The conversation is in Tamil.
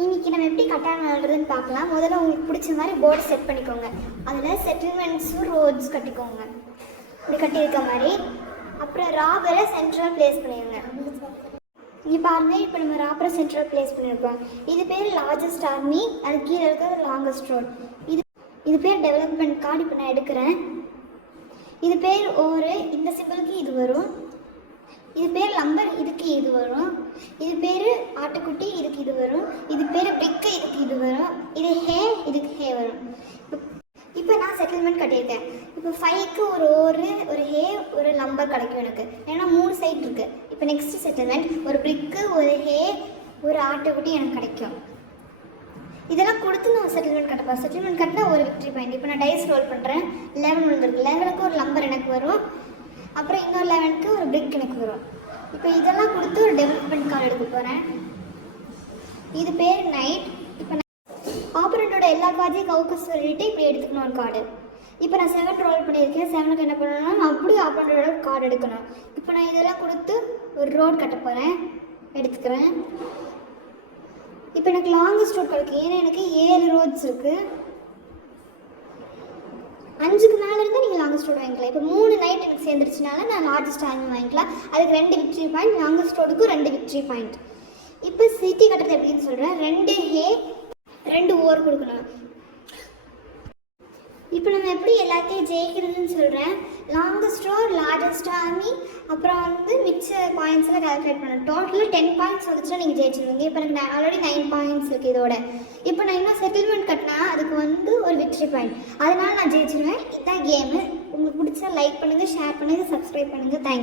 இன்றைக்கி நம்ம எப்படி கட்டாயம் விளாடுறதுன்னு பார்க்கலாம். முதல்ல உங்களுக்கு பிடிச்ச மாதிரி போர்டு செட் பண்ணிக்கோங்க. அதில் செட்டில்மெண்ட்ஸும் ரோட்ஸ் கட்டிக்கோங்க. இப்படி கட்டியிருக்க மாதிரி. அப்புறம் ராபரை சென்ட்ரல் பிளேஸ் பண்ணிடுங்க. இங்கே பாருங்கள், இப்போ நம்ம ராபரை சென்ட்ரல் பிளேஸ் பண்ணியிருக்கோம். இது பேர் லார்ஜஸ்ட் ஆர்மி, அது கீழே இருக்கிறது லாங்கஸ்ட் ரோட். இது பேர் டெவலப்மெண்ட் கார்டு. இப்போ நான் எடுக்கிறேன். இது பேர் ஒரு இந்த சிம்பிளுக்கு இது வரும். இது பேர் லம்பர், இதுக்கு இது வரும். இது பேர் ஆட்டுக்குட்டி, இதுக்கு இது வரும். இது பேர் பிரிக்கு, இதுக்கு இது வரும். இது ஹே, இதுக்கு ஹே வரும். இப்போ நான் செட்டில்மெண்ட் கட்டியிருக்கேன். இப்போ 5க்கு ஒரு ஹே ஒரு லம்பர் கிடைக்கும் எனக்கு, ஏன்னா 3 சைட் இருக்குது. இப்போ நெக்ஸ்ட் செட்டில்மெண்ட் ஒரு பிரிக்கு ஒரு ஹே ஒரு ஆட்டுக்குட்டி எனக்கு கிடைக்கும். இதெல்லாம் கொடுத்து நான் செட்டில்மெண்ட் கட்டப்போம். செட்டில்மெண்ட் கட்டினா ஒரு விக்ட்ரி பாயிண்ட். இப்போ நான் டைஸ் ரோல் பண்ணுறேன். 11 விழுந்துருக்கு. 11க்கு ஒரு லம்பர் எனக்கு வரும். அப்புறம் இன்னொரு 11க்கு ஒரு பிரிக் எனக்கு வரும். இப்போ இதெல்லாம் கொடுத்து ஒரு டெவலப்மெண்ட் கார்டு எடுக்க போகிறேன். இது பேர் நைட். இப்போ நான் ஆப்பரண்டோட எல்லா கார்டையும் கவுக்கு சொல்லிவிட்டு இப்படி எடுத்துக்கணும் ஒரு கார்டு. இப்போ நான் 7 ரோல் பண்ணியிருக்கேன். 7க்கு என்ன பண்ணணும்னா நான் அப்படி ஆப்பரண்டோட கார்டு எடுக்கணும். இப்போ நான் இதெல்லாம் கொடுத்து ஒரு ரோட் கட்ட போகிறேன். எடுத்துக்கிறேன். இப்போ எனக்கு லாங்கஸ்ட் ரோட் கிடைக்கும், ஏன்னா எனக்கு 7 ரோட்ஸ் இருக்குது. 5க்கு மேலே இருந்தால் நீங்கள் லாங்கஸ்ட் ரோடு வாங்கிக்கலாம். இப்போ 3 நைட் எனக்கு சேர்ந்துருச்சுனால நான் லார்ஜஸ்ட் ஆர்மி வாங்கிக்கலாம். அதுக்கு 2 விக்ட்ரி பாயிண்ட், லாங்கஸ்ட் ரோடுக்கும் 2 விக்ட்ரி பாயிண்ட். இப்போ சிட்டி கட்டுறது எப்படின்னு சொல்கிறேன். 2 ஹே 2 ஓவர் கொடுக்கணும். இப்போ நம்ம எப்படி எல்லாத்தையும் ஜெயிக்கிறதுன்னு சொல்கிறேன். லாங்கஸ்ட் ரோட், லார்ஜஸ்ட் ஆர்மி, அப்புறம் மிச்ச பாயிண்ட்ஸ்லாம் கால்குலேட் பண்ணணும். டோட்டலாக 10 பாயிண்ட்ஸ் வந்துச்சுன்னா நீங்கள் ஜெயிச்சிருவீங்க. இப்போ எனக்கு ஆல்ரெடி 9 பாயிண்ட்ஸ் இருக்குது இதோட. இப்போ நான் இன்னும் செட்டில்மெண்ட் கட்டினா அதுக்கு ஒரு விக்ட்ரி பாயிண்ட், அதனால் நான் ஜெயிச்சிருவேன். இதுதான் கேமு. உங்களுக்கு பிடிச்சா லைக் பண்ணுங்கள், ஷேர் பண்ணுங்கள், சப்ஸ்கிரைப் பண்ணுங்கள். தேங்க்யூ.